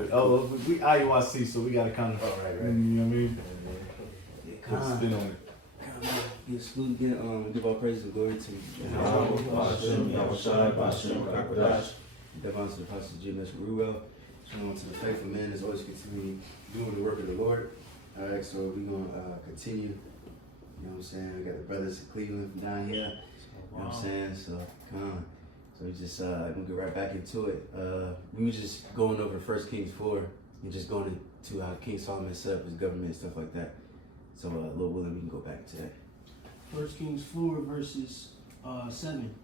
We IUIC, so we gotta kind of, right. you know what I mean? Put a Come spin on it. Give all praise and glory to Devon to the Apostle J. Ruel. Shout out to the faithful man that's always continue doing the work of the Lord. All right, so we're going to continue. You know what I'm saying? We got the brothers in Cleveland from down here. You know what I'm saying? So, come on. So we just going to get right back into it. We were just going over 1 Kings 4 and just going into how King Solomon set up his government and stuff like that. So, Lord willing, we can go back to that. 1 Kings 4 verses 7.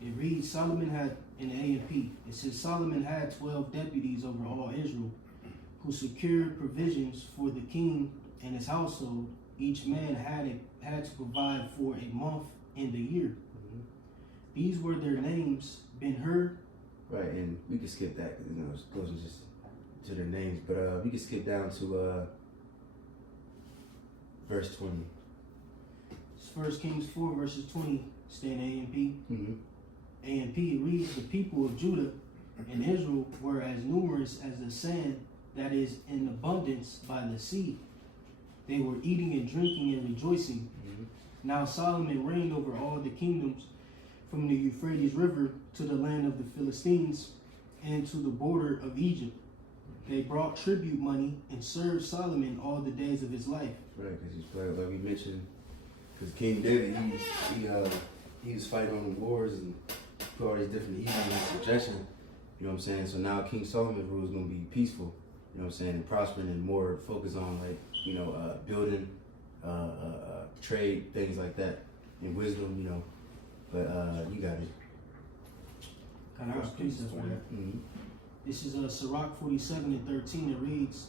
It reads, Solomon had in the A and P. It says Solomon had 12 deputies over all Israel, who secured provisions for the king and his household. Each man had to provide for a month in the year. Mm-hmm. These were their names: Ben-Hur. Right, and we can skip that because it goes just to their names. But we can skip down to verse 20. It's 1 Kings 4 verses 20. Stay in A and P. Mm-hmm. A and P reads, the people of Judah and Israel were as numerous as the sand that is in abundance by the sea. They were eating and drinking and rejoicing. Mm-hmm. Now Solomon reigned over all the kingdoms from the Euphrates River to the land of the Philistines and to the border of Egypt. They brought tribute money and served Solomon all the days of his life. Right, because like we mentioned, because King David, he was fighting on the wars and put all these different heathen in subjection. You know what I'm saying? So now King Solomon's rule is going to be peaceful. You know what I'm saying? And prospering and more focus on building, trade, things like that, and wisdom. You know, but you got it. Kind of precepts, man. Mm-hmm. This is Sirach 47 and 13. It reads,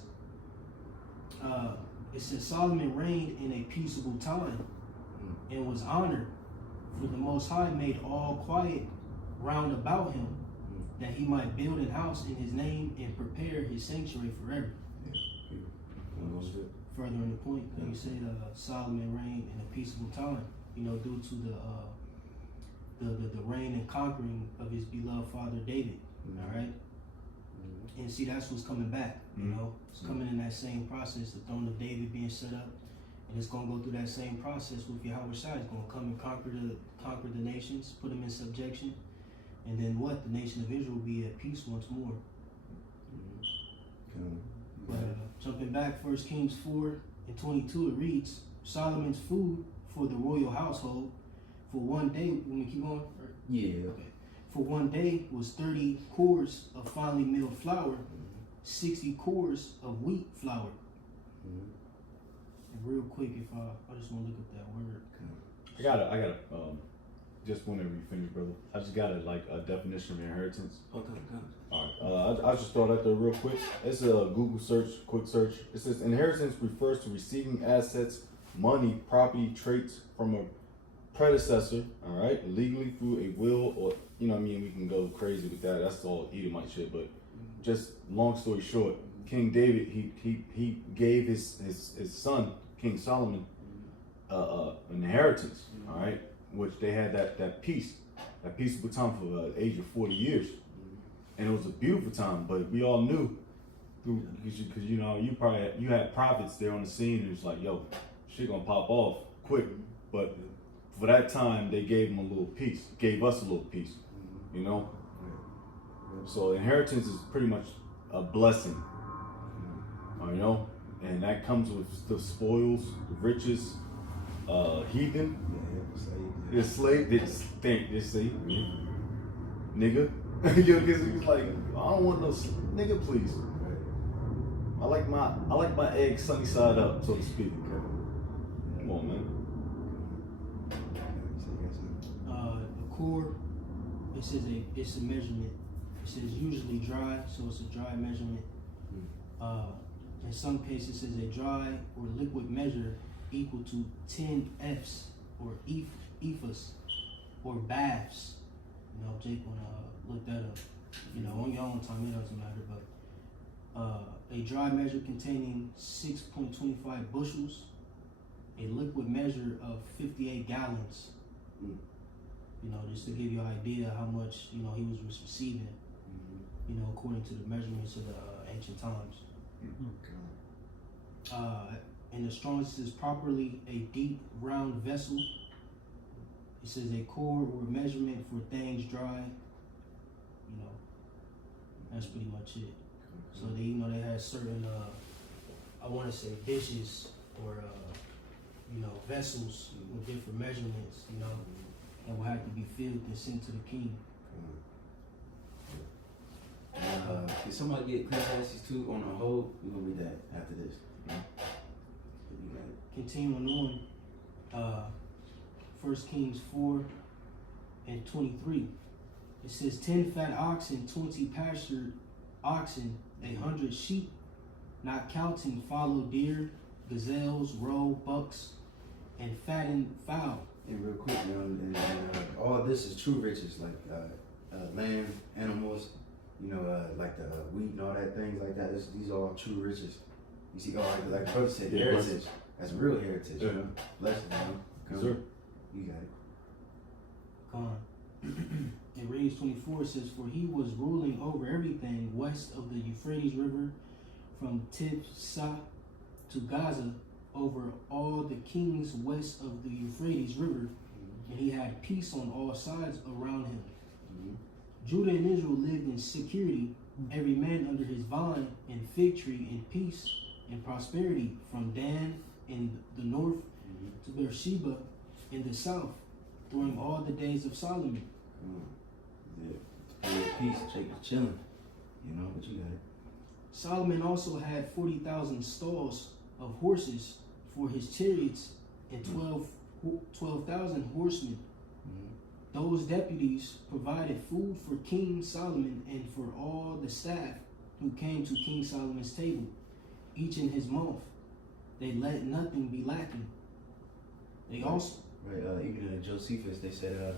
it says Solomon reigned in a peaceable time and was honored, for the Most High made all quiet round about him, that he might build an house in his name and prepare his sanctuary forever. Furthering the point, you say Solomon reigned in a peaceable time, due to the reign and conquering of his beloved father David. Mm-hmm. All right. And see, that's what's coming back. It's coming in that same process, the throne of David being set up, and it's gonna go through that same process with Yahweh Shai. It's gonna come and conquer the nations, put them in subjection, and then what? The nation of Israel will be at peace once more. But jumping back, 1 Kings 4 and 22, it reads, Solomon's food for the royal household for one day. When we keep going? Yeah. Okay. For one day was 30 cores of finely milled flour, 60 cores of wheat flour. And real quick, if I just want to look up that word. I gotta, just whenever you finish, brother. I just got a definition of inheritance. Okay. All right. I'll just throw that there real quick. It's a Google search, quick search. It says inheritance refers to receiving assets, money, property, traits from a predecessor. All right, legally through a will, or we can go crazy with that. That's all Edomite shit. But just long story short, King David he gave his son King Solomon an inheritance. All right, which they had that peaceable time for the age of 40 years, and it was a beautiful time. But we all knew because you had prophets there on the scene. And it was like, yo, shit gonna pop off quick. But for that time, they gave him a little peace. Gave us a little peace. So inheritance is pretty much a blessing. And that comes with the spoils, the riches, heathen, the slave, this see, nigga. It's like, I don't want no nigga, please. I like my eggs sunny side up, so to speak. Come on, man. The core, it's a measurement. It says usually dry, so it's a dry measurement. In some cases, it says a dry or liquid measure equal to 10 Fs or ephus or baths. Jake wanna look that up. On your own time, it doesn't matter. But a dry measure containing 6.25 bushels, a liquid measure of 58 gallons. Just to give you an idea how much he was receiving. you know, according to the measurements of the ancient times. And the Strong's says properly a deep round vessel. It says a core or measurement for things dry. You know, that's pretty much it. So they, you know, they had certain, I want to say dishes or, you know, vessels with different measurements, you know, that will have to be filled and sent to the king. Can somebody get Ecclesiastes 2 on a hold? We're gonna read that after this. Continuing on, 1 Kings 4 and 23. It says 10 fat oxen, 20 pastured oxen, 100 sheep, not counting fallow deer, gazelles, roe, bucks, and fattened fowl. And real quick, you know, and all of this is true riches, like land, animals, you know, like the wheat and all that things like that. These are all true riches. You see, like the brother said, the heritage. That's real heritage. Yeah. Blessed, you know. Yes, sir. You got it. Gone. It reads 24, says, for he was ruling over everything west of the Euphrates River, from Tiphsah to Gaza, over all the kings west of the Euphrates River, and he had peace on all sides around him. Judah and Israel lived in security, every man under his vine and fig tree, in peace and prosperity, from Dan in the north to Beersheba in the south, during all the days of Solomon. Yeah. Peace, Jacob chilling. You know, but you got it. Solomon also had 40,000 stalls of horses for his chariots and 12,000 horsemen. Those deputies provided food for King Solomon and for all the staff who came to King Solomon's table, each in his month. They let nothing be lacking. They also... Right, even in Josephus, they said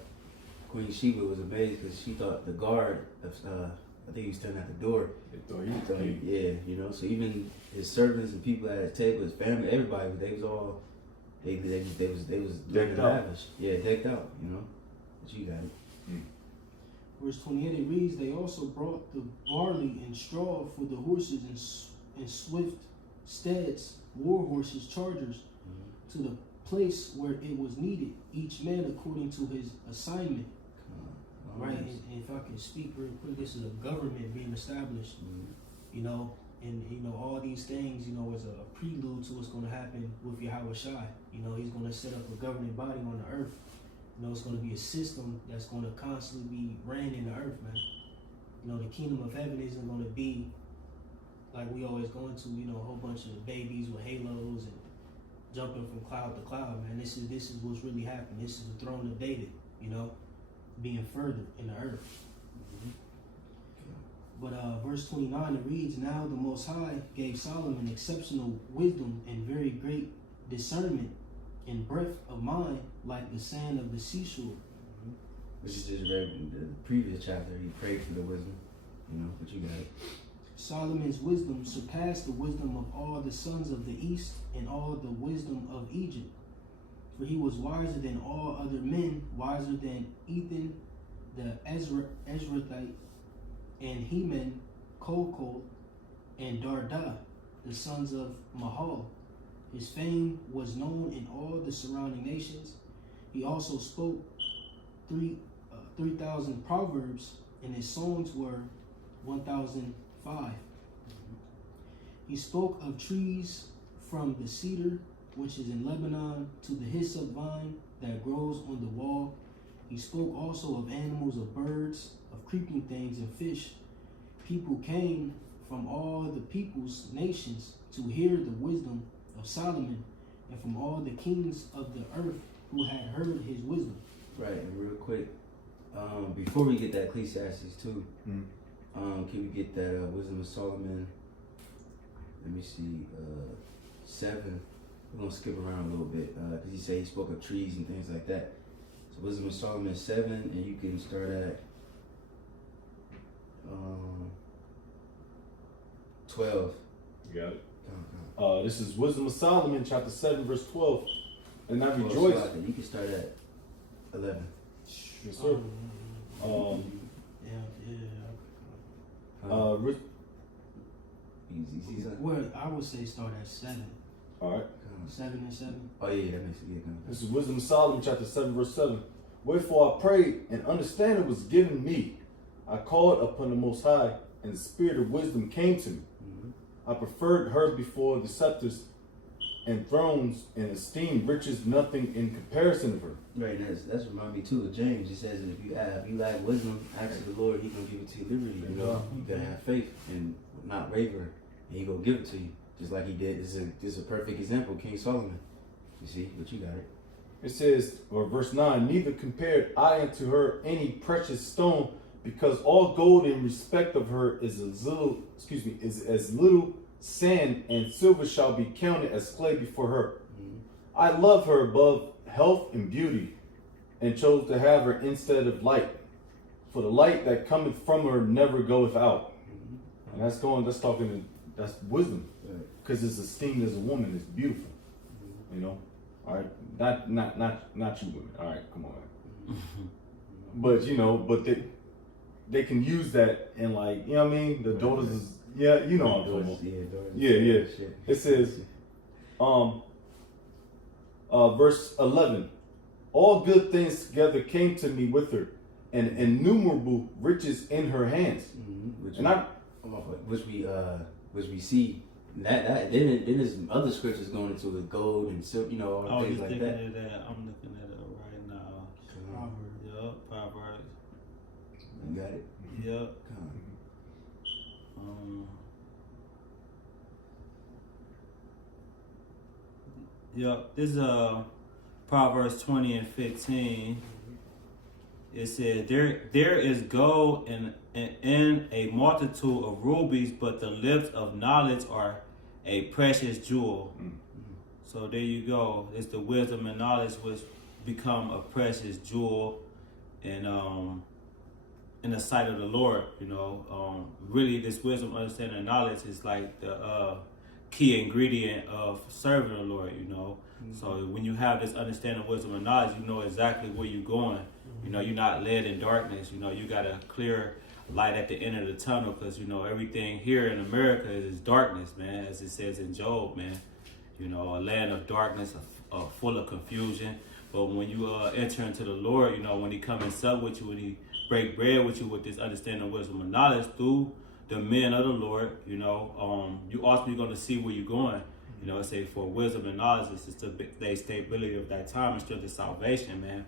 Queen Sheba was amazed because she thought the guard, I think he was standing at the door. They thought he was the king. Yeah, you know, so even his servants and people at his table, his family, everybody, they was all, they was Decked out. lavish. Yeah, decked out, you know. But you got it. Verse 28, it reads, they also brought the barley and straw for the horses and swift steeds, war horses, chargers, to the place where it was needed, each man according to his assignment. Right, and if I can speak real quick, this is a government being established, you know, and you know all these things, you know, is a prelude to what's going to happen with Yahweh Shai. You know, he's going to set up a governing body on the earth. You know, it's going to be a system that's going to constantly be ran in the earth, man. You know, the kingdom of heaven isn't going to be like we always go into, you know, a whole bunch of babies with halos and jumping from cloud to cloud, man. This is what's really happening. This is the throne of David, you know, being further in the earth. But verse 29, it reads, now the Most High gave Solomon exceptional wisdom and very great discernment and breadth of mind, like the sand of the seashore. Which is just read in the previous chapter. He prayed for the wisdom, you know, but you got it. Solomon's wisdom surpassed the wisdom of all the sons of the east and all the wisdom of Egypt. For he was wiser than all other men, wiser than Ethan the Ezrathite, and Heman, Kolkol, and Darda, the sons of Mahal. His fame was known in all the surrounding nations. He also spoke 3,000 proverbs, and his songs were 1,005. He spoke of trees from the cedar, which is in Lebanon, to the hyssop vine that grows on the wall. He spoke also of animals, of birds, of creeping things, and fish. People came from all the peoples, nations, to hear the wisdom of Solomon, and from all the kings of the earth who had heard his wisdom. Right, and real quick, before we get that Ecclesiastes 2, can we get that Wisdom of Solomon? Let me see, 7. We're gonna skip around a little bit because he said he spoke of trees and things like that. So Wisdom of Solomon 7, and you can start at 12. You got it. This is Wisdom of Solomon, chapter 7, verse 12. And I rejoice. You can start at 11. Yes, sir. Yeah. Rich, You see something? Well, I would say start at 7. all right. 7 and 7. Oh yeah, that makes it good. This is Wisdom of Solomon, chapter 7, verse 7. Wherefore I prayed, and understanding was given me. I called upon the Most High, and the spirit of wisdom came to me. I preferred her before the scepters and thrones, and esteemed riches nothing in comparison of her. Right, that's remind me too of James. He says that if you lack wisdom, ask the Lord, He gonna give it to you liberally. You know, you gotta have faith and not waver, and He gonna give it to you, just like He did. This is a perfect example, King Solomon. You see, but you got it. It says, or verse 9, neither compared I unto her any precious stone, because all gold in respect of her is as little sand, and silver shall be counted as clay before her. I love her above health and beauty, and chose to have her instead of light. For the light that cometh from her never goeth out. And that's wisdom. Because it's esteemed as a woman, it's beautiful. You know? Alright. Not you women. Alright, come on. But they can use that in, like, you know what I mean? The daughters is, yeah, you know what I'm talking about. Yeah. It says, verse 11, all good things together came to me with her, and innumerable riches in her hands. Which we see that then there's other scriptures going into the gold and silver, all things like that. I'm looking at it right now. Proverbs. You got it? Yep. Yep. This is Proverbs 20 and 15. It says, there is gold in a multitude of rubies, but the lips of knowledge are a precious jewel. So there you go. It's the wisdom and knowledge which become a precious jewel in the sight of the Lord. Really, this wisdom, understanding, and knowledge is like the key ingredient of serving the Lord. So when you have this understanding, wisdom, and knowledge, you know exactly where you're going. You're not led in darkness. You got a clear light at the end of the tunnel, because everything here in America is darkness, man, as it says in Job, man. A land of darkness, full of confusion. But when you enter into the Lord, when He come and sup with you, when He break bread with you with this understanding, wisdom, and knowledge through the men of the Lord, you ultimately going to see where you're going. It say for wisdom and knowledge, it's just the stability of that time and strength of salvation, man.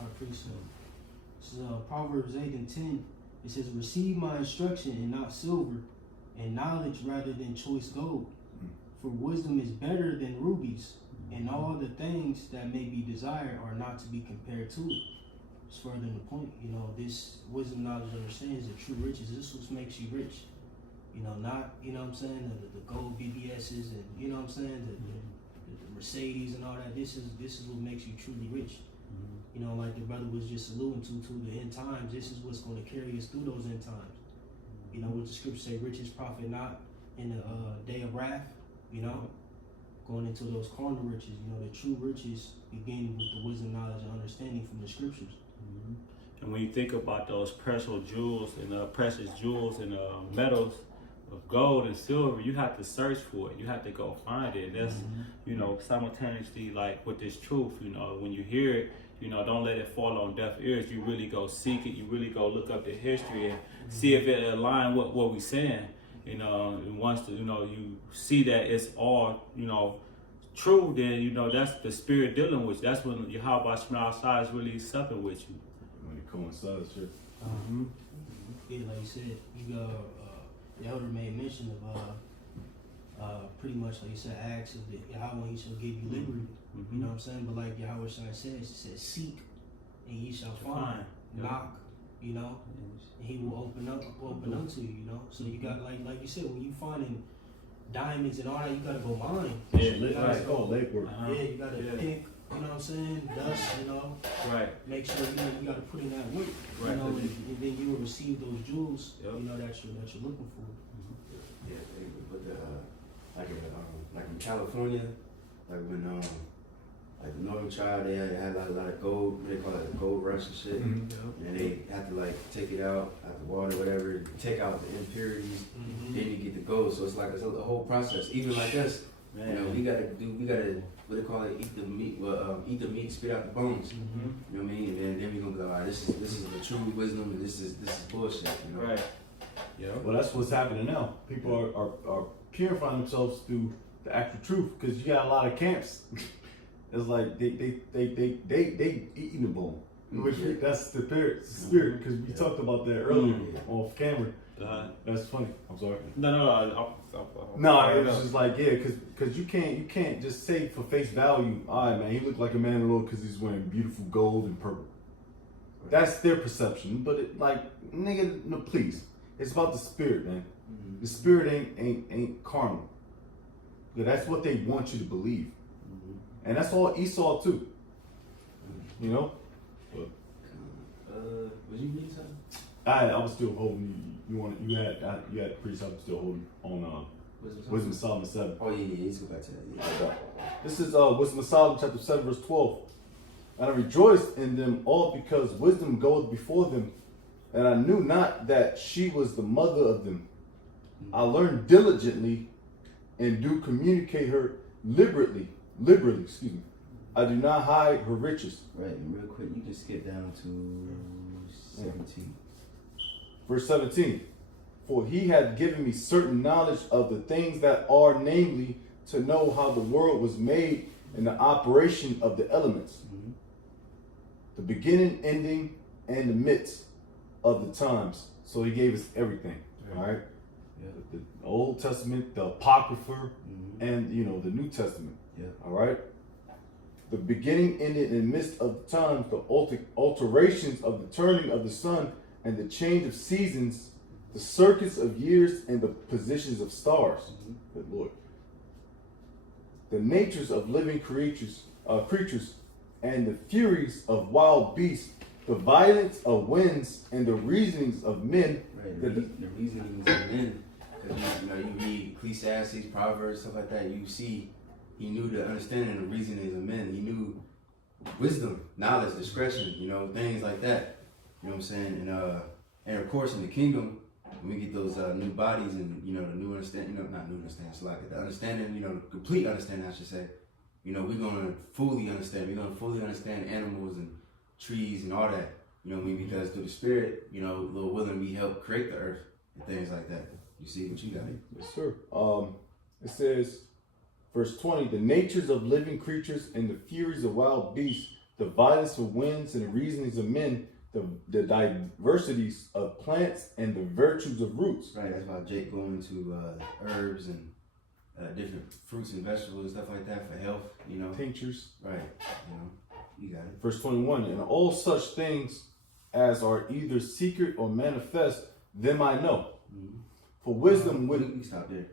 I appreciate it. This is Proverbs 8 and 10. It says, receive my instruction and not silver, and knowledge rather than choice gold. For wisdom is better than rubies, and all the things that may be desired are not to be compared to it. It's further than the point. This wisdom, knowledge, understanding is the true riches. This is what makes you rich. Not, what I'm saying, the gold BBSs and, what I'm saying, the Mercedes and all that. This is what makes you truly rich. Like the brother was just alluding to the end times. This is what's going to carry us through those end times. What the scriptures say, riches profit not in the day of wrath. Going into those carnal riches. The true riches begin with the wisdom, knowledge, and understanding from the scriptures. And when you think about those precious jewels and metals of gold and silver, you have to search for it. You have to go find it. That's simultaneously like with this truth. When you hear it, don't let it fall on deaf ears. You really go seek it. You really go look up the history and see if it aligns with what we're saying. And once you see that it's all true, then that's the Spirit dealing with you. That's when Yahweh Shema Shai is really supping with you. When it coincides, sure. Yeah, like you said, you got the elder made mention of pretty much like you said, acts of the Yahweh, He shall give you liberty. You know what I'm saying? But like Yahweh says, it says, seek and ye shall find. Knock, and He will open unto you. So you got like you said, when you finding diamonds and all that, you gotta go mine. It's called legwork. Yeah, you gotta pick. You know what I'm saying? Dust. Right. Make sure you gotta put in that work. Right. And then you will receive those jewels. That you're looking for. Yeah, but like in California, like when like the Northern Tribe, they had like a lot of gold. They call it the gold rush and shit. Mhm. And they have to like take it out the water, whatever. Take out the impurities. Then you get the gold. So it's like it's a whole process. Even like us, you know, we gotta what they call it, eat the meat, spit out the bones. You know what I mean? And then we gonna go, all right, this is the true wisdom, and this is bullshit. You know? Right. Yeah. Well, that's what's happening now. People are purifying themselves through the actual truth because you got a lot of camps. It's like they eating the bone, which that's the spirit because we talked about that earlier off camera. That's funny. I'm sorry. No. No, it was just like because you can't just say for face value. All right, man, he looked like a man in the Lord because he's wearing beautiful gold and purple. That's their perception, but it like nigga, no, please. It's about the spirit, man. The spirit ain't carnal. Yeah, that's what they want you to believe, and that's all Esau too. You know. But, Was you reading something? I was still holding. You had priest. I'm still holding on. Wisdom of Solomon 7. Oh yeah, let's go back to that. Yeah. This is Wisdom of Solomon chapter 7 verse 12. And I rejoiced in them all because wisdom goeth before them, and I knew not that she was the mother of them. I learned diligently and do communicate her liberally, excuse me. I do not hide her riches. Right, and real quick, you can skip down to 17. Verse 17. For he hath given me certain knowledge of the things that are, namely, to know how the world was made and the operation of the elements, the beginning, ending, and the midst of the times. So he gave us everything. All right. Yeah. The Old Testament, the Apocrypha, and the New Testament. Yeah. All right. The beginning, ending, and midst of the times, the alterations of the turning of the sun and the change of seasons, the circuits of years and the positions of stars. Good Lord. The natures of living creatures, and the furies of wild beasts, the violence of winds and the reasonings of men. Right, the reasonings of men. Because you read Ecclesiastes, Proverbs, stuff like that. You see, he knew the understanding and the reasonings of men. He knew wisdom, knowledge, discretion. Things like that. You know what I'm saying? And of course, in the kingdom, when we get those new bodies and the new understanding, not new understanding, it's like the understanding, the complete understanding, I should say. We're gonna fully understand. We're gonna fully understand animals and trees and all that. You know what I mean? Because through the spirit, Lord willing, we help create the earth and things like that. You see what you got here? Yes, sir. It says, verse 20: the natures of living creatures and the furies of wild beasts, the violence of winds and the reasonings of men, the diversities of plants and the virtues of roots. Right, that's why Jake going into herbs and different fruits and vegetables and stuff like that for health, Tinctures. Right, you got it. Verse 21: and all such things as are either secret or manifest, them I know. For wisdom We would... can stop there.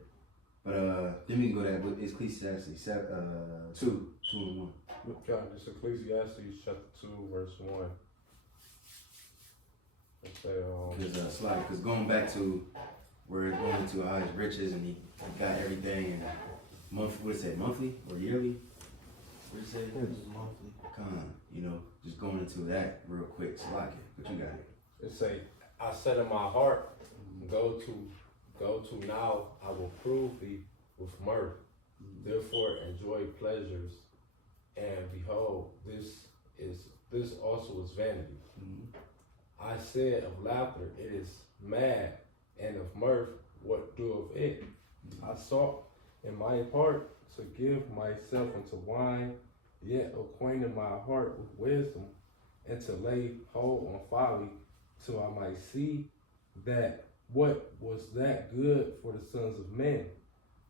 But then we can go there with Ecclesiastes 2 and 1. God, this Ecclesiastes chapter 2, verse 1. Because going back to where it's going to all his riches and he got everything and monthly or yearly? What did you say? Monthly. Just going into that real quick. Slack it. What you got? It say, I said in my heart, go to now, I will prove thee with mirth. Therefore enjoy pleasures, and behold, this also is vanity. I said of laughter, it is mad, and of mirth, what doeth it? I sought in my heart to give myself unto wine, yet acquainted my heart with wisdom, and to lay hold on folly, till I might see that what was that good for the sons of men,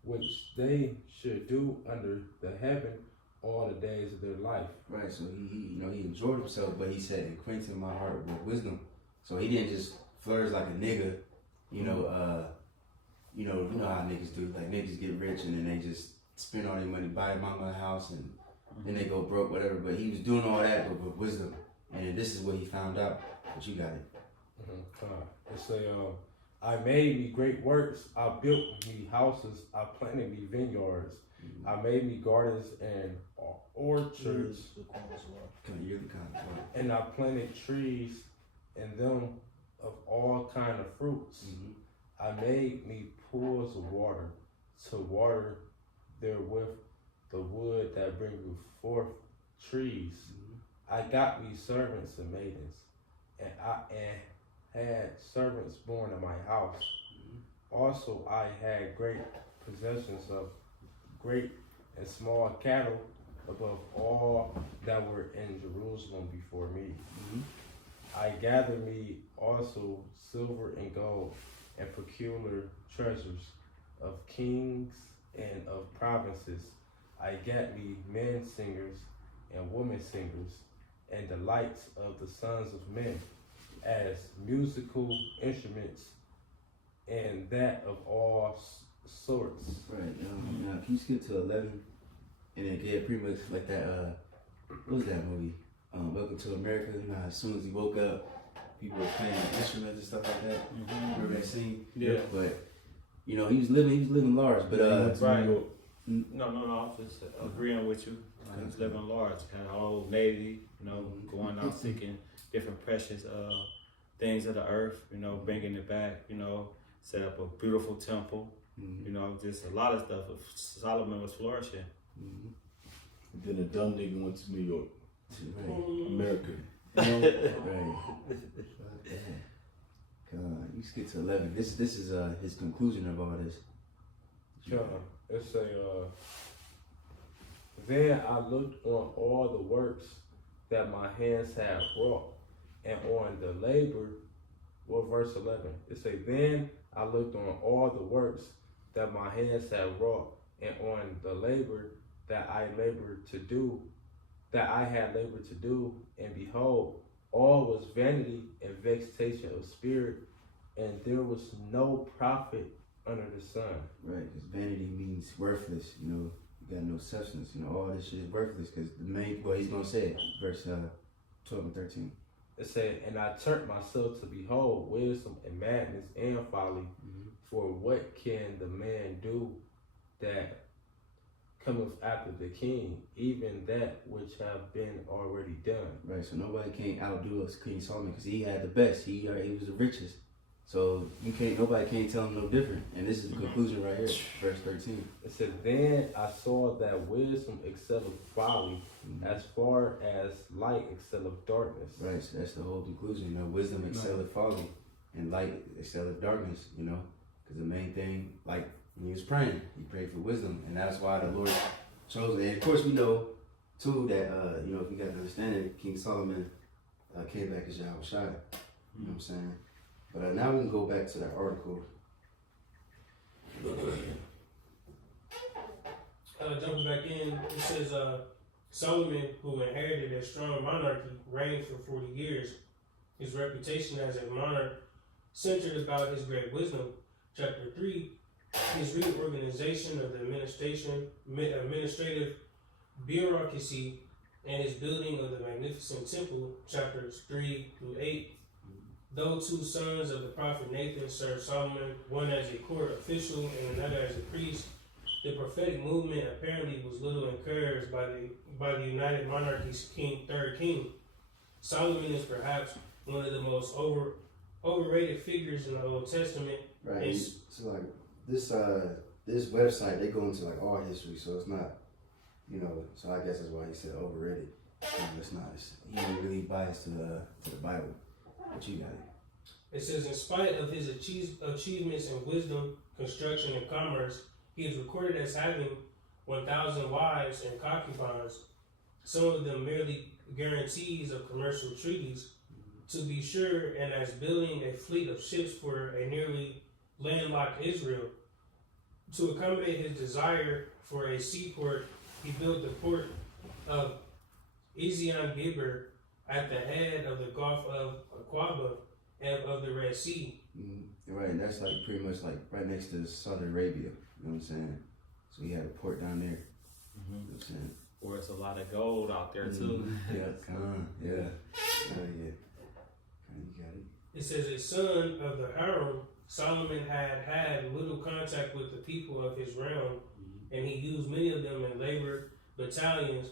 which they should do under the heaven all the days of their life. Right, so he enjoyed himself, but he said, acquainted my heart with wisdom. So he didn't just flourish like a nigga, you know how niggas do. Like niggas get rich and then they just spend all their money, buy mama a house, and then they go broke, whatever. But he was doing all that with wisdom, and this is what he found out. But you got it. It say, I made me great works. I built me houses. I planted me vineyards. I made me gardens and orchards. You're the kind of And I planted trees in them of all kind of fruits. I made me pools of water to water therewith the wood that bringeth forth trees. I got me servants and maidens, and had servants born in my house. Also I had great possessions of great and small cattle above all that were in Jerusalem before me. I gathered me also silver and gold and peculiar treasures of kings and of provinces. I got me men singers and women singers and the lights of the sons of men as musical instruments and that of all sorts. Right. Now, can you skip to 11? And then get pretty much like that. What was that movie? Welcome to America. You know, as soon as he woke up, people were playing instruments and stuff like that. Remember that scene? Yeah. But you know, he was living large. But right. No, I'm just agreeing with you. He's living large. Had a whole navy, you know, going out seeking different precious things of the earth, you know, bringing it back, you know, set up a beautiful temple, you know, just a lot of stuff. Solomon was flourishing. And then a dumb nigga went to New York, Right. America. Right. God, you skip to 11. This is his conclusion of all this. It's then I looked on all the works that my hands had wrought, and on the labor. Well, verse 11. It say, then I looked on all the works that my hands had wrought, and on the labor that I had labored to do, and behold, all was vanity and vexation of spirit, and there was no profit under the sun. Right, because vanity means worthless, you know, you got no substance, you know, all this shit is worthless, because the main, well, he's gonna say it, verse 12 and 13. It said, and I turned myself to behold wisdom and madness and folly, for what can the man do that cometh after the king, even that which have been already done? Right, so nobody can outdo us, King Solomon, because he had the best, he was the richest. So nobody can't tell him no different. And this is the conclusion right here, verse 13. It said, then I saw that wisdom excelleth folly, as far as light excelleth darkness. Right, so that's the whole conclusion, you know, wisdom excelleth folly, and light excelleth darkness, you know, because the main thing, like when he was praying, he prayed for wisdom, and that's why the Lord chose it. And of course we know, too, that, you know, if you got to understand it, King Solomon came back as Yahweh Shai, you know what I'm saying? But now we can go back to that article. Jumping back in, it says Solomon, who inherited a strong monarchy, reigned for 40 years. His reputation as a monarch centered about his great wisdom. Chapter 3, his reorganization of the administrative bureaucracy and his building of the magnificent temple. Chapters 3 through 8. Though two sons of the prophet Nathan served Solomon, one as a court official and another as a priest, the prophetic movement apparently was little encouraged by the United Monarchy's third king. Solomon is perhaps one of the most overrated figures in the Old Testament. Right. So like this website, they go into like all history, so it's not, you know. So I guess that's why he said overrated. You know, it's not. He ain't really biased to the Bible. What you got? It says, in spite of his achievements in wisdom, construction, and commerce, he is recorded as having 1,000 wives and concubines, some of them merely guarantees of commercial treaties, to be sure, and as building a fleet of ships for a nearly landlocked Israel. To accommodate his desire for a seaport, he built the port of Ezion-Geber at the head of the Gulf of Aqaba and of the Red Sea. Right, and that's like pretty much like right next to Saudi Arabia. You know what I'm saying? So he had a port down there. You know what I'm saying? Where it's a lot of gold out there too. Yeah, come on. Yeah. Oh, yeah. You got it. It says, a son of the harem Solomon had little contact with the people of his realm, and he used many of them in labor battalions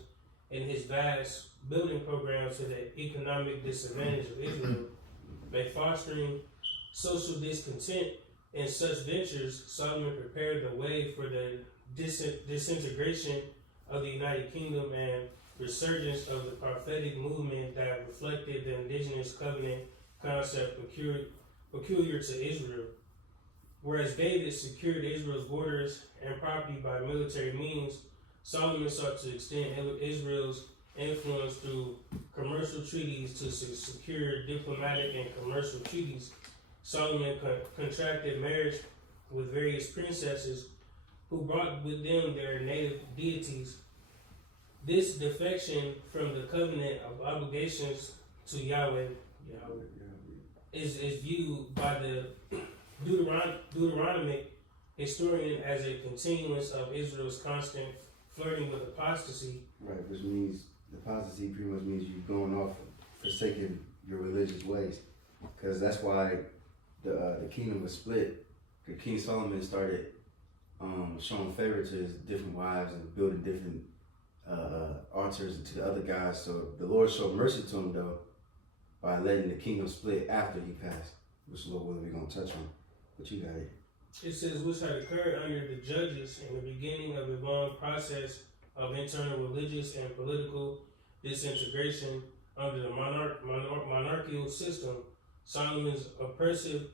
in his vast building program to the economic disadvantage of Israel. By fostering social discontent in such ventures, Solomon prepared the way for the disintegration of the United Kingdom and resurgence of the prophetic movement that reflected the indigenous covenant concept peculiar to Israel. Whereas David secured Israel's borders and property by military means, Solomon sought to extend Israel's influence through commercial treaties to secure diplomatic and commercial treaties. Solomon contracted marriage with various princesses who brought with them their native deities. This defection from the covenant of obligations to Yahweh is viewed by the Deuteronomic historian as a continuance of Israel's constant flirting with apostasy. Right, which means apostasy pretty much means you going off, forsaking your religious ways, because that's why the kingdom was split. King Solomon started showing favor to his different wives and building different altars to the other guys. So the Lord showed mercy to him though by letting the kingdom split after he passed, which Lord willing we're gonna touch on. But you got it. It says, which had occurred under the judges in the beginning of a long process of internal religious and political disintegration under the monarchical system. Solomon's oppressive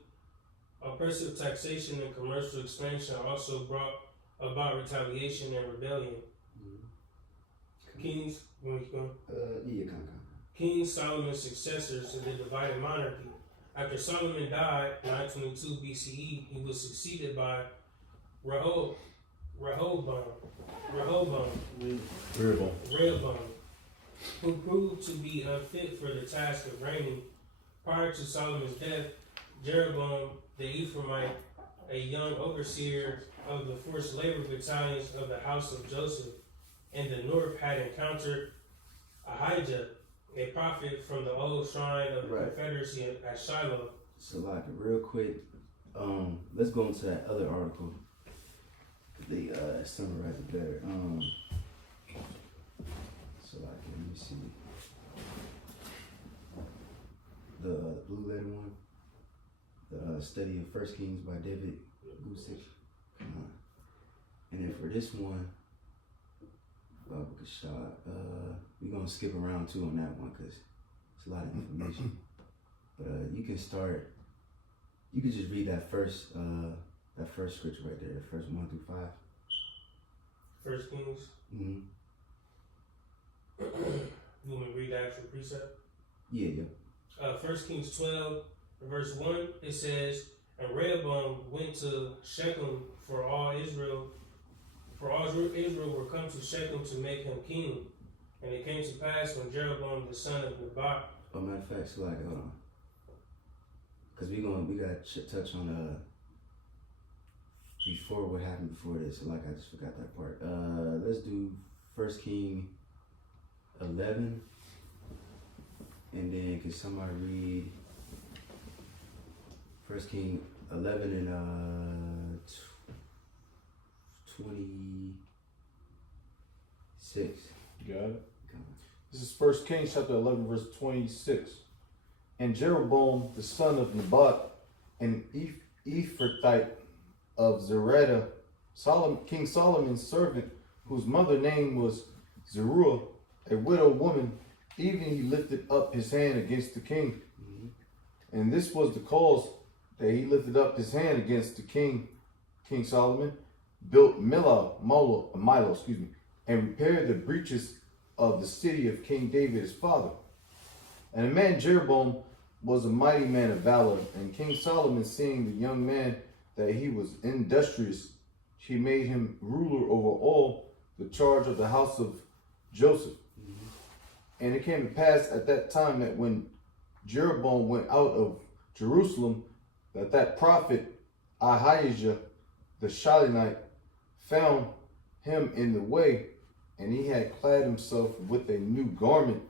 taxation and commercial expansion also brought about retaliation and rebellion. Kings, King Solomon's successors in the divided monarchy. After Solomon died, 922 BCE, he was succeeded by Rehoboam, who proved to be unfit for the task of reigning. Prior to Solomon's death, Jeroboam the Ephraimite, a young overseer of the forced labor battalions of the house of Joseph in the north, had encountered Ahijah, a prophet from the old shrine of the Confederacy at Shiloh. So like real quick, let's go into that other article. They summarize it better. So like let me see. The blue letter one. The study of First Kings by David Gusick. Come on. And then for this one, we're gonna skip around too on that one because it's a lot of information. But you can start. You can just read that first scripture right there, the first 1 through 5. First Kings. Mm-hmm. You want me to read the actual precept? Yeah. First Kings 12, verse 1. It says, "And Rehoboam went to Shechem, for all Israel were come to Shechem to make him king. And it came to pass when Jeroboam the son of Nebat." Oh, matter of fact, so like, hold on, because we gotta touch on before what happened before this. So like, I just forgot that part. Let's do First King 11, and then can somebody read First King 11 and 26. Got it. This is 1 Kings chapter 11, verse 26. And Jeroboam, the son of Nebat, an Ephrathite of Zereda, King Solomon's servant, whose mother name was Zeruiah, a widow woman, even he lifted up his hand against the king. And this was the cause that he lifted up his hand against the king, King Solomon, built Milo, and repaired the breaches of the city of King David his father. And the man Jeroboam was a mighty man of valor, and King Solomon, seeing the young man that he was industrious, he made him ruler over all the charge of the house of Joseph. And it came to pass at that time that when Jeroboam went out of Jerusalem, that prophet Ahijah the Shilonite found him in the way, and he had clad himself with a new garment,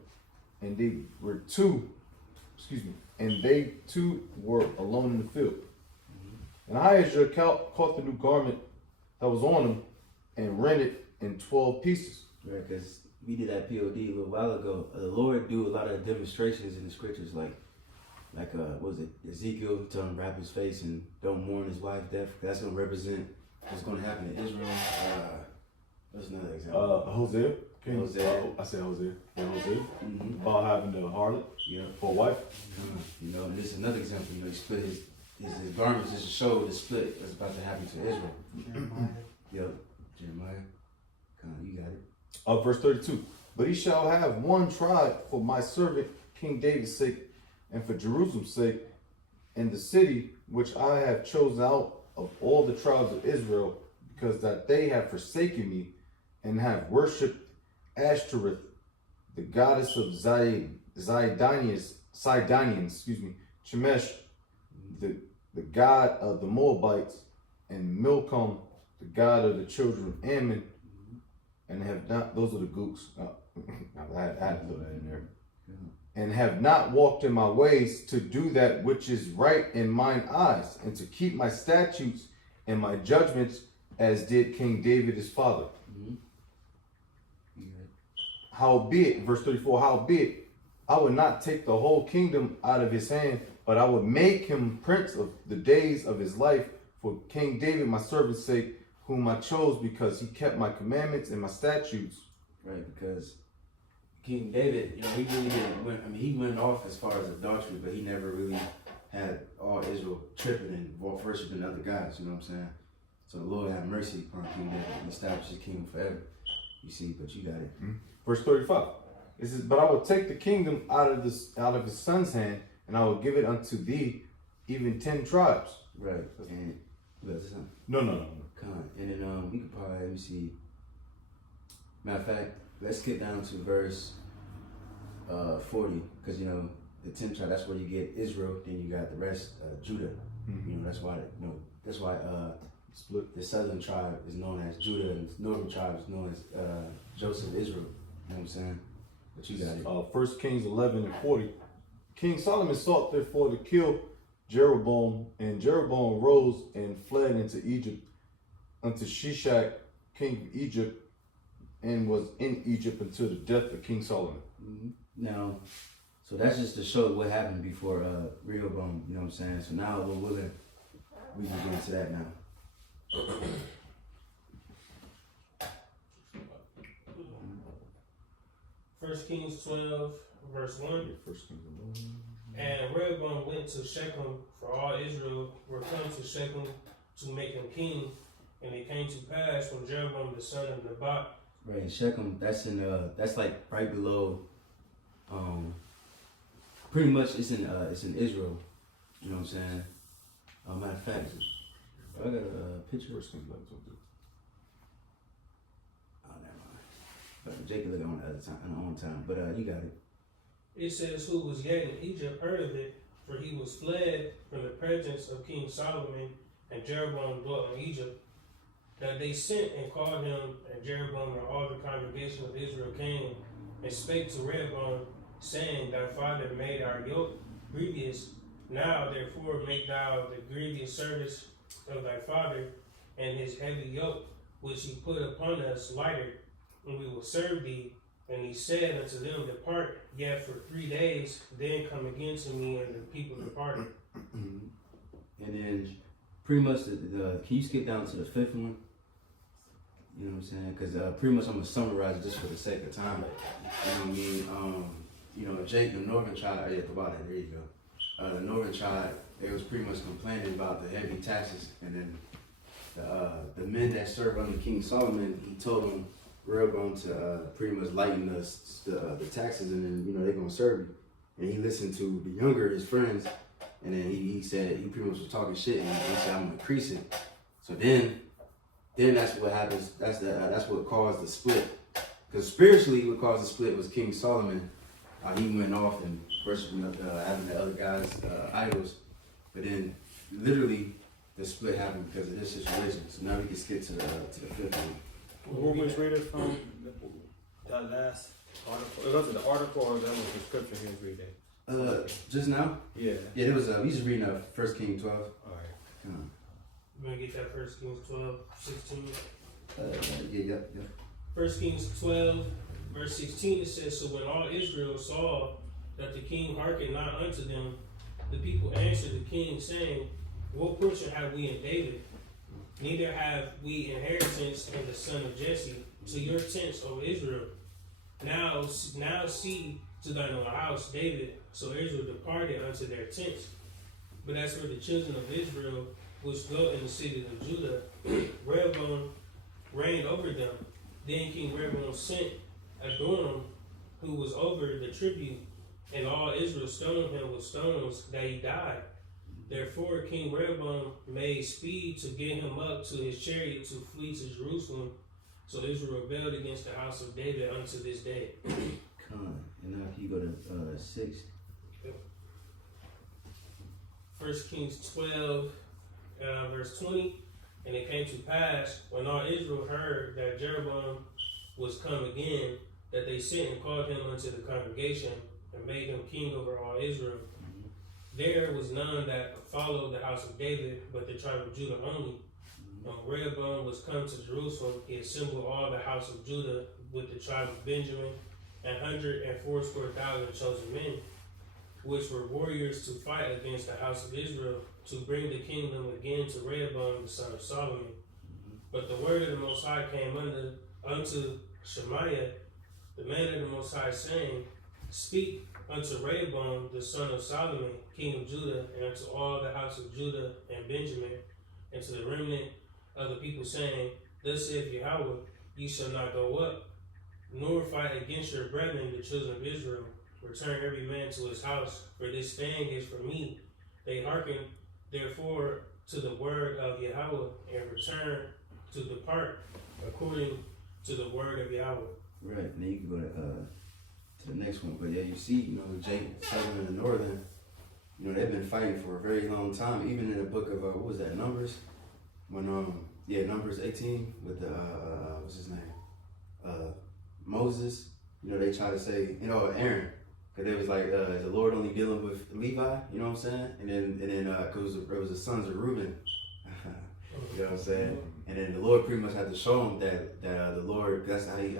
and they two were alone in the field. And Ahijah caught the new garment that was on him and rent it in 12 pieces. Right, because we did that POD a little while ago. The Lord do a lot of demonstrations in the scriptures, like what was it, Ezekiel telling him to wrap his face and don't mourn his wife's death. That's gonna represent what's gonna happen to Israel. What's another example? Hosea. Hosea. I said Hosea. Yeah, Hosea. Mm-hmm. About having the harlot Yeah. for a wife. You know, and this is another example. You know, he split his garments just to show the split that's about to happen to Israel. Jeremiah. Yep, Jeremiah. Come on, you got it. Verse 32. But he shall have one tribe for my servant King David's sake, and for Jerusalem's sake, and the city which I have chosen out of all the tribes of Israel, because that they have forsaken me and have worshipped Ashtoreth, the goddess of Sidonians, Shemesh, the god of the Moabites, and Milcom, the god of the children of Ammon, and have not, those are the gooks. I had to throw that in there. And have not walked in my ways to do that which is right in mine eyes, and to keep my statutes and my judgments, as did King David his father. Mm-hmm. You got it. Howbeit, verse 34, howbeit, I would not take the whole kingdom out of his hand, but I would make him prince of the days of his life for King David my servant's sake, whom I chose because he kept my commandments and my statutes. Right, because King David, you know, he really didn't win. I mean, he went off as far as adultery, but he never really had all Israel tripping and worshiping other gods. You know what I'm saying? So the Lord have mercy upon King David and establish his kingdom forever. You see, but you got it. Verse 35. It says, but I will take the kingdom out of his son's hand, and I will give it unto thee, even 10 tribes. Right, and you got something. No. Come on, and then we could probably let me see. Matter of fact, let's skip down to verse 40, because you know the 10 tribe. That's where you get Israel. Then you got the rest, Judah. You know that's why Split. the southern tribe is known as Judah, and the northern tribe is known as Joseph Israel. You know what I'm saying? But you got it. 1 Kings 11 and 40. King Solomon sought therefore to kill Jeroboam, and Jeroboam rose and fled into Egypt unto Shishak, king of Egypt, and was in Egypt until the death of King Solomon. Mm-hmm. Now, so that's just to show what happened before Rehoboam. You know what I'm saying? So now, Lord willing, we can get into that now. First Kings 12, verse 1. 1 Kings 11. And Rehoboam went to Shechem, for all Israel were come to Shechem to make him king. And it came to pass when Jeroboam the son of Nebat. Right, in Shechem, that's that's like right below. Pretty much, it's in Israel. You know what I'm saying? Matter of fact, I got a picture. 1 Kings 11. Oh, never mind. But Jake can look on the other time, on the own time. But you got it. It says, who was yet in Egypt heard of it, for he was fled from the presence of King Solomon, and Jeroboam dwelt in Egypt. That they sent and called him, and Jeroboam and all the congregation of Israel came and spake to Rehoboam, saying, thy father made our yoke grievous. Now therefore make thou the grievous service of thy father, and his heavy yoke which he put upon us lighter, and we will serve thee. And he said unto them, depart yet for 3 days, then come again to me. And the people departed. And then pretty much, can you skip down to the 5th one? You know what I'm saying? Because pretty much I'm going to summarize it just for the sake of time. You know what I mean? You know, Jake, the northern tribe, at the bottom, there you go. The northern tribe, they was pretty much complaining about the heavy taxes. And then the men that served under King Solomon, he told them, Rehoboam to pretty much lighten the taxes, and then, you know, they're going to serve you. And he listened to the younger, his friends, and then he said, he pretty much was talking shit, and he said, I'm going to increase it. So then that's what happens. That's what caused the split. Because spiritually, what caused the split was King Solomon. He went off and worshiping having the other guys' idols. But then, literally, the split happened because of this situation. So now we can skip to the 5th one. Who was reading from that last article? Was it the article or that was the scripture he was reading? Just now? Yeah. Yeah, it was. We just reading 1 Kings 12. All right. You want to get that 1 Kings 12:16? Yeah. 1 Kings 12, verse 16, it says, So when all Israel saw that the king hearkened not unto them, the people answered the king, saying, What portion have we in David? Neither have we inheritance in the son of Jesse. To your tents, O Israel. Now see to thine own house, David. So Israel departed unto their tents. But as for the children of Israel, which dwelt in the cities of Judah, Rehoboam reigned over them. Then King Rehoboam sent Adonam, who was over the tribute, and all Israel stoned him with stones that he died. Therefore King Rehoboam made speed to get him up to his chariot to flee to Jerusalem. So Israel rebelled against the house of David unto this day. Come on. And now can you go to 6? 1 Kings 12, verse 20. And it came to pass, when all Israel heard that Jeroboam was come again, that they sent and called him unto the congregation, and made him king over all Israel. There was none that followed the house of David, but the tribe of Judah only. When Rehoboam was come to Jerusalem, he assembled all the house of Judah with the tribe of Benjamin, 180,000 chosen men, which were warriors to fight against the house of Israel, to bring the kingdom again to Rehoboam the son of Solomon. But the word of the Most High came unto Shemaiah, the man of the Most High, saying, Speak unto Rehoboam the son of Solomon, king of Judah, and unto all the house of Judah and Benjamin, and to the remnant of the people, saying, Thus saith Yahweh, ye shall not go up, nor fight against your brethren, the children of Israel. Return every man to his house, for this thing is for me. They hearken therefore to the word of Yahweh, and return to depart according to the word of Yahweh. Right, and then you can go to the next one. But yeah, you see, Jake, Southern and Northern, they've been fighting for a very long time. Even in the book of, what was that, Numbers? When, Numbers 18 with the, what's his name? Moses, they try to say, Aaron. Cause they was like, is the Lord only dealing with Levi? You know what I'm saying? And then, cause it was the sons of Reuben. You know what I'm saying? And then the Lord pretty much had to show him that the Lord, that's how he,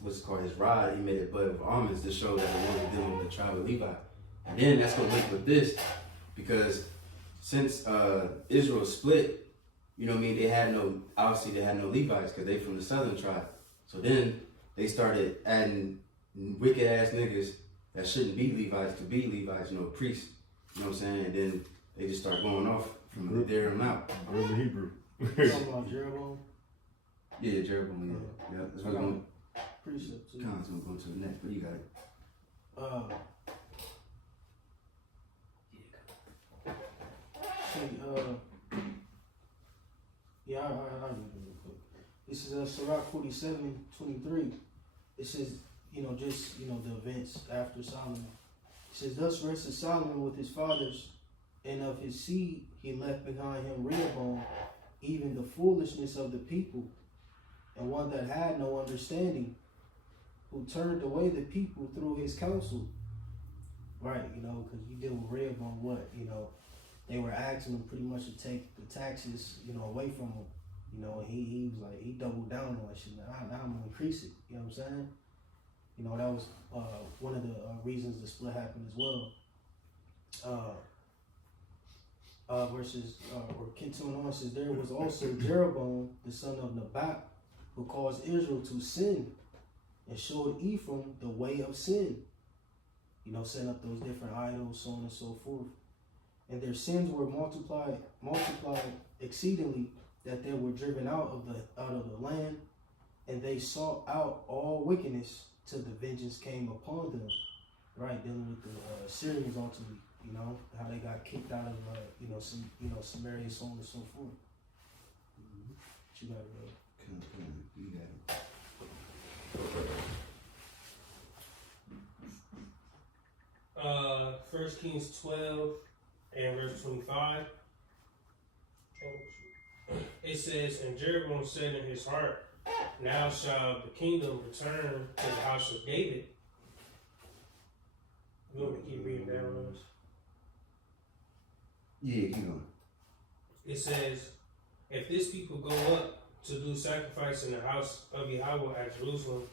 what's it called, his rod, he made it bud of almonds to show that the Lord was dealing with the tribe of Levi. And then that's what link with this, because since Israel split, they had no Levites, because they from the southern tribe. So then they started adding wicked ass niggas that shouldn't be Levites to be Levites, priests. You know what I'm saying? And then they just start going off from there on out. Group of Hebrew. Talking about Jeroboam. Yeah, Jeroboam, yeah. That's what I'm going Precept too. to go to the next, but you got it. I read it real quick. This is Sirach 47:23. It says, the events after Solomon. It says, Thus rested Solomon with his fathers, and of his seed he left behind him Rehoboam, even the foolishness of the people, and one that had no understanding, who turned away the people through his counsel. Right, because you deal with Rehoboam, they were asking him pretty much to take the taxes, away from him. And he was like, he doubled down on that shit. Now I'm gonna increase it. You know what I'm saying? That was one of the reasons the split happened as well. Or continuing on, says, There was also Jeroboam, the son of Nebat, who caused Israel to sin, and showed Ephraim the way of sin. Setting up those different idols, so on and so forth. And their sins were multiplied exceedingly, that they were driven out of the land, and they sought out all wickedness till the vengeance came upon them. Right, dealing with the Assyrians ultimately, how they got kicked out of Samaria, so on and so forth. What you got, bro? You got it. 1 Kings 12 and verse 25. It says, And Jeroboam said in his heart, Now shall the kingdom return to the house of David. You want me to keep reading down on this? Yeah, keep going. It says, if this people go up to do sacrifice in the house of Yahweh at Jerusalem,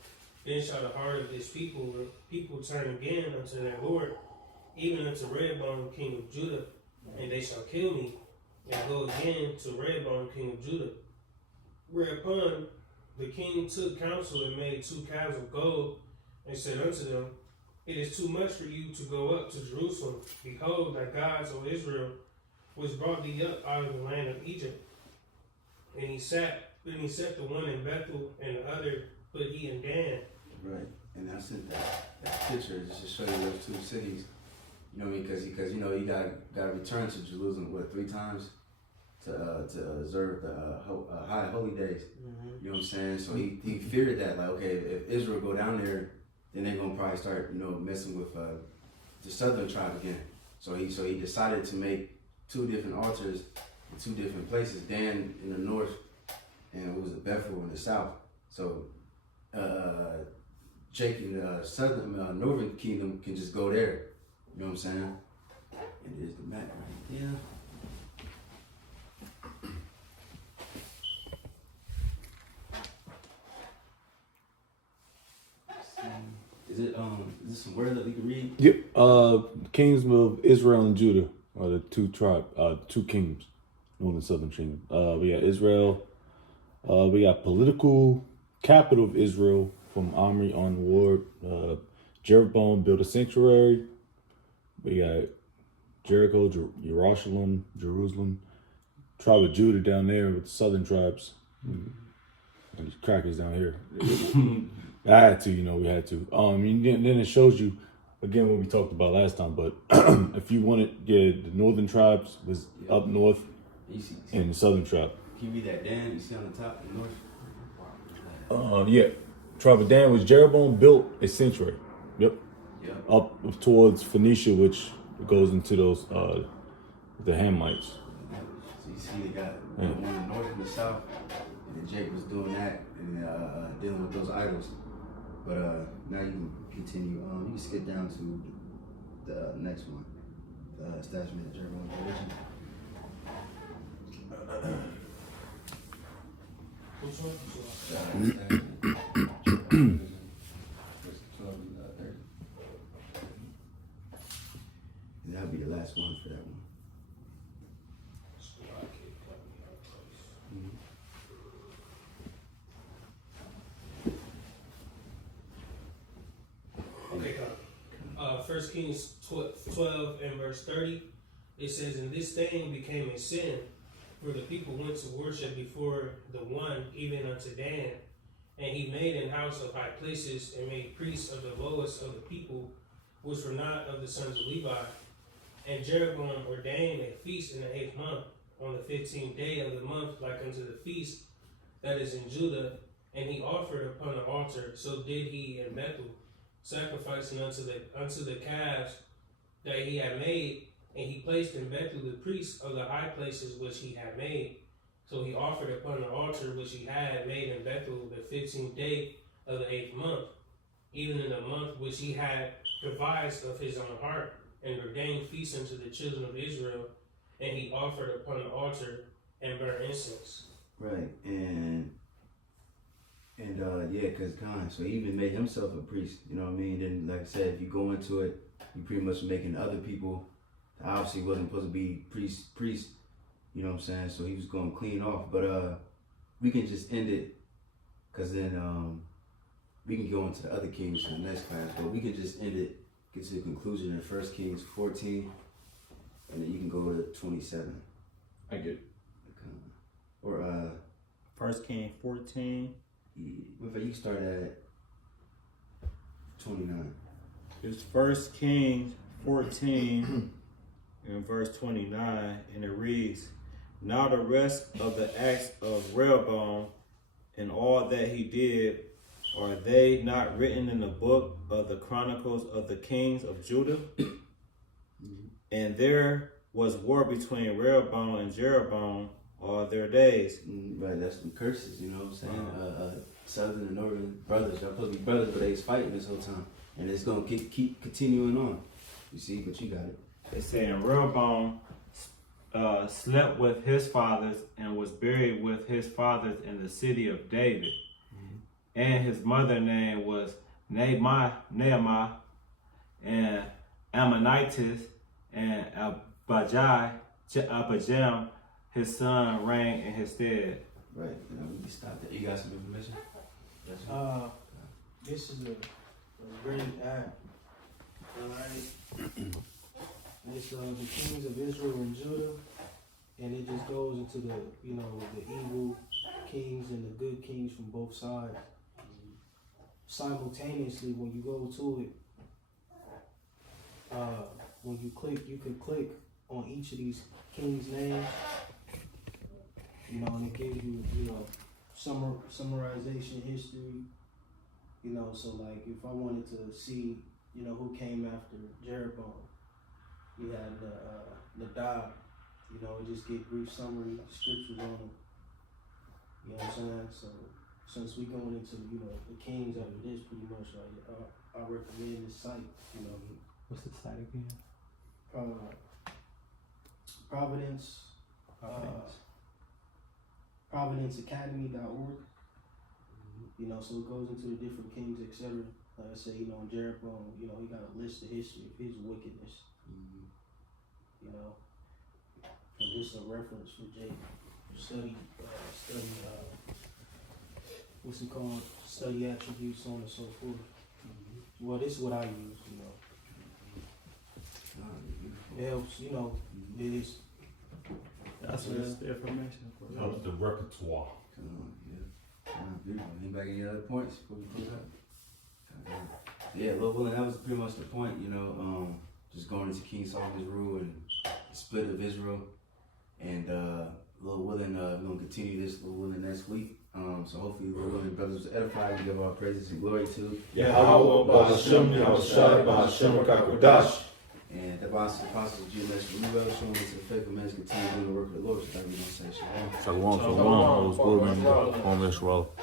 then shall the heart of this people turn again unto their Lord, even unto Rehoboam king of Judah, and they shall kill me, and go again to Rehoboam king of Judah. Whereupon the king took counsel and made 2 calves of gold, and said unto them, It is too much for you to go up to Jerusalem. Behold, thy gods, O Israel, which brought thee up out of the land of Egypt. And he set the one in Bethel, and the other put he in Dan. Right. And I sent that picture just to show you those 2 cities. You know what I mean? Because you know you got to return to Jerusalem 3 times to observe the high holy days. Mm-hmm. You know what I'm saying? So he feared that, like, okay, if Israel go down there, then they're gonna probably start, you know, messing with the southern tribe again. So he decided to make 2 different altars in 2 different places, Dan in the north, and what was it, Bethel in the south. So Jacob, the southern northern kingdom can just go there. You know what I'm saying? And there's the map right there. Is this some word that we can read? Yep. Kings of Israel and Judah are the 2 kingdoms, northern and southern kingdom. We got Israel. We got political capital of Israel from Omri onward. Jeroboam built a sanctuary. We got Jericho, Jerusalem. Tribe of Judah down there with the southern tribes. And these crackers down here. I had to, we had to. And then it shows you, again, what we talked about last time, but if you wanted, the northern tribes was up north and the southern tribe. Can you read that, Dan? You see on the top, the north? Yeah. Tribe of Dan was Jeroboam built a sanctuary. Yep. Up towards Phoenicia, which goes into those, the Hamites. So you see they got one in the north and the south, and then Jake was doing that and dealing with those idols. But now you can continue. You can skip down to the next one, the establishment of Jeroboam's religion. Which one? And that'll be the last one for that one. Okay, come. 1 Kings 12 and verse 30, it says, And this thing became a sin, for the people went to worship before the one, even unto Dan. And he made an house of high places, and made priests of the lowest of the people, which were not of the sons of Levi. And Jeroboam ordained a feast in the 8th month, on the 15th day of the month, like unto the feast that is in Judah. And he offered upon the altar, so did he in Bethel, sacrificing unto the calves that he had made, and he placed in Bethel the priests of the high places which he had made. So he offered upon the altar which he had made in Bethel the 15th day of the 8th month, even in the month which he had devised of his own heart, and ordained feasts unto the children of Israel, and he offered upon the altar and burnt incense. Right, and because Khan, so he even made himself a priest, you know what I mean? Then, like I said, if you go into it, you pretty much making other people that obviously wasn't supposed to be priests, you know what I'm saying? So he was going clean off, but we can just end it, because then we can go into the other kings in the next class, but we can just end it, get to the conclusion in 1 Kings 14, and then you can go to 27. I get it. Or 1 Kings 14. If you start at 29. It's 1 Kings 14 and verse 29, and it reads, Now the rest of the acts of Rehoboam and all that he did, are they not written in the book of the Chronicles of the Kings of Judah? And there was war between Rehoboam and Jeroboam all their days. Right, that's some curses, you know what I'm saying? Southern and northern brothers, y'all supposed to be brothers, but they was fighting this whole time. And it's gonna keep continuing on. You see, but you got it. It's saying Rehoboam slept with his fathers and was buried with his fathers in the city of David. And his mother name was Naamah, and Ammonitis, and Abijam, his son, reigned in his stead. Right. We can stop there. You got some information? Yes, sir. This is a great act. Alright. It's the kings of Israel and Judah, and it just goes into the the evil kings and the good kings from both sides. Simultaneously, when you go to it, when you click, you can click on each of these kings' names, and it gives you, summarization history, so like if I wanted to see, who came after Jeroboam, you had Nadab, it just get brief summary scriptures on them, you know what I'm saying? So since we going into, the kings after this pretty much, I recommend this site, What's the site again? ProvidenceAcademy.org. So it goes into the different kings, etc. Like I say, in Jeroboam, he got a list of history of his wickedness. And this is a reference for Jake. Study what's it called? Study attributes, so on and so forth. Well, this is what I use, It helps, it is. That's the information. Helps the repertoire. Beautiful. Anybody any other points before we close out? Yeah, Lord willing, that was pretty much the point, just going into King Solomon's rule and the split of Israel. And Lord willing, we're going to continue this, Lord willing, next week. So hopefully, Lord willing, brothers was edified. We give our praises and glory to Yahweh, Ba'ashem, Yahushai, Ba'ashem, Rakakodash. and the apostles of Jesus, Ruel, showing us the faithful men continue doing the work of the Lord. So that we don't say shalom. Shalom, shalom. Shalom, Israel.